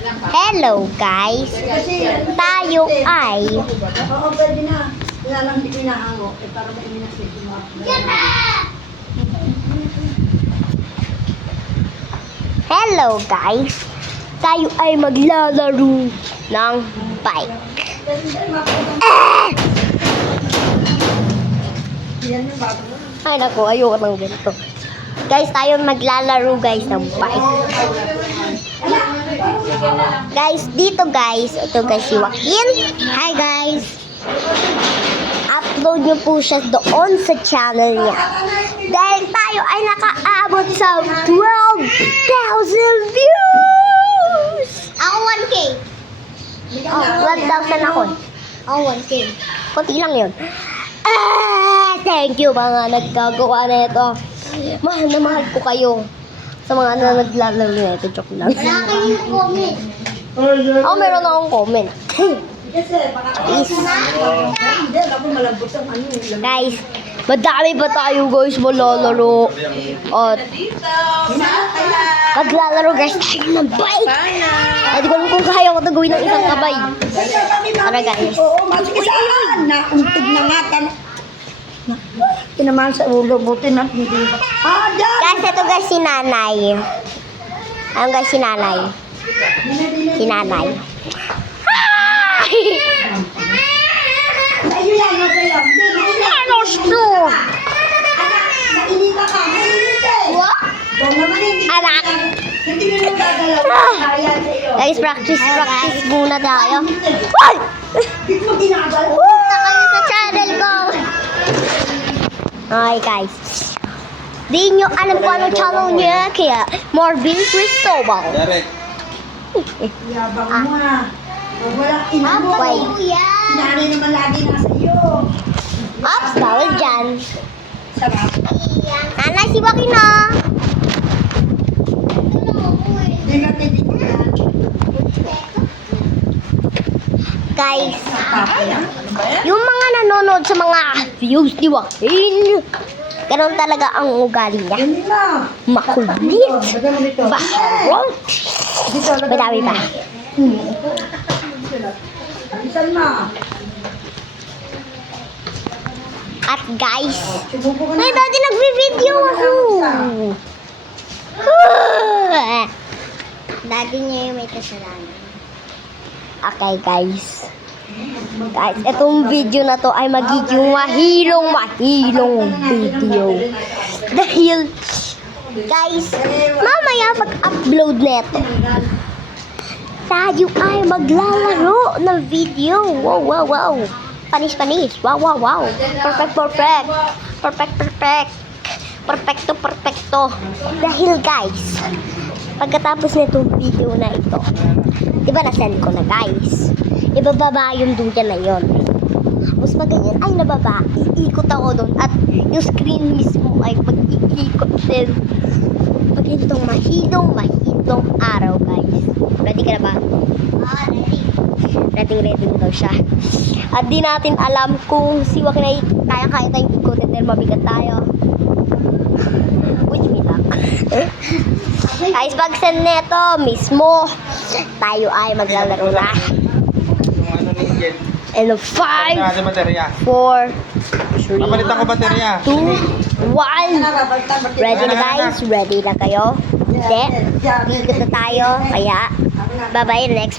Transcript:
Hello guys, tayo ay Oo, pwede na. Kaya lang di pinahango. Para may minasin mo. Hello guys, tayo ay maglalaro ng bike. Yan yung bago mo. Ay naku, ayoko ng ganito. Guys, tayo maglalaro guys ng bike. Guys, dito guys, ito guys si Joaquin. Hi guys. Upload nyo po siya doon sa channel niya. Dahil tayo ay nakaabot sa 12,000 views! Ako 1K. Oh, 1,000 ako. Ako 1K. Kunti lang yun. Thank you mga nagkagawa na ito. Mahal na mahal ko kayo. Sa mga naglalaro na ito, joke lang. Wala kayong comment. Ako meron akong comment. Kasi, baka hindi, ako malambot ang ano. Guys, madami pa tayo guys malalaro. At maglalaro guys tayo ng bike. At di ko alam kung kaya ko ito gawin ng isang kabay. Tara guys. Oo, masige saan. Nauntog na nga. Tinamaan sa ulo. Buti na hindi. Dyan! Guys, ito guys si nanay. Ayun guys si nanay. Si nanay. Ayun yan, masayang. Ano ito? Nainita ka, nainita eh. What? Huwag naman hindi. Anak. Hindi mo nang gagalaw. Kaya sa'yo. Guys, practice muna tayo. Ay! Hindi mo ginagalaw. Punta kayo sa channel ko. Okay guys. Di nyo alam kung anong channel niya. Kaya Marvin Cristobal. Derek. Yabang mo ah. Huwag walang ina mo. Sinanay naman lagi nasa iyo. Ops, bawal dyan. Sarap. Nanay, si Joaquin na. Hindi ka titigilan. Guys, Papa yan. Ano ba yan? yung mga nanonood sa mga views ni Joaquin, ganun talaga ang ugali niya. Yan na. Makulit. Lagyan mo dito. Baharot. Dito, lagyan mo Madami pa. Alisan na. At guys, Subuko ka na. ay dati nagbi-video ako. Dati niya yung may kasalanan. Okay guys. Guys, itong video na to ay magiging mahilong video. Dahil, guys, mamaya pag-upload neto, tayo ay maglalaro ng video. Wow, wow, wow. Panis. Wow, wow, wow. Perfect. Perfecto. Dahil, guys, pagkatapos nitong video na ito, di ba na-send ko na, guys? Ibababa yung duyan na yon. Tapos pag ganyan ay nababa, iikot ako doon at yung screen mismo ay mag-iikot din. Pag itong mahidong araw, guys. Ready ka na ba? Ready daw siya. At di natin alam kung si Joaquin ay kaya tayong ikutin dahil mabigat tayo. Wish me luck. Guys, pag send neto mismo, tayo ay maglalaro na. Yung ano ni Jen. And 5, Ano baterya? 4, 3, Papalitan ko baterya. 2, 1. Ready na guys? Ready na kayo? Hindi. Ikot na tayo. Kaya, bye-bye next